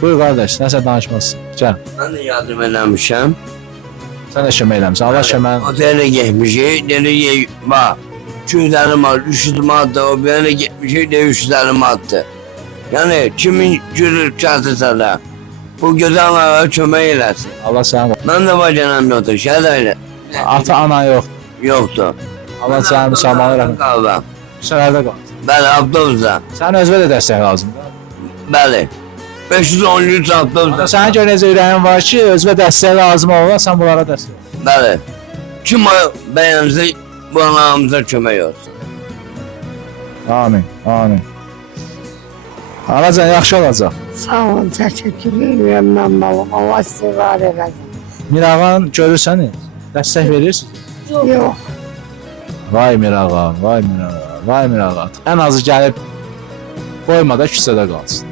Buyur qardaş, nəsə danışmazsın. Gəl. Mən də yardım eləmişəm. Sən də kömək eləmisən. Allah köməyin. Otelə getmişik, dedi bax, 250 manat, 300 manat da o bir yana getmişik de 350 manatdır. Yani kimin gülür çatırsa da bu gözəllərə kömək eləsin. Allah sənin Mən də bacanam yoxdur, şəhərlə ata ana yox. yoxdur. Allah sənin müsəlmanı rəhmət. Qaldım. Şəhərdə qal. Bəli, avtobusda. Sənin özünə də dəstək lazımdır. Bəli. 513 avtobusda. Sənin görə necə ürəyin var ki, özünə dəstək lazım olan, sən bunlara dəstək ol. Bəli. Kim bəyənsə bu anamıza kömək olsun. Amin, amin. Anacan, yaxşı olacaq. Sağ olun, təşəkkür edirəm mən balım. Allah sizə var eləsin. Mirağan görürsəniz, dəstək verirsiniz. Yox, Vay Mirağan, vay Mirağan, vay Mirağan. Ən azı gəlib qoymada küçədə qalsın.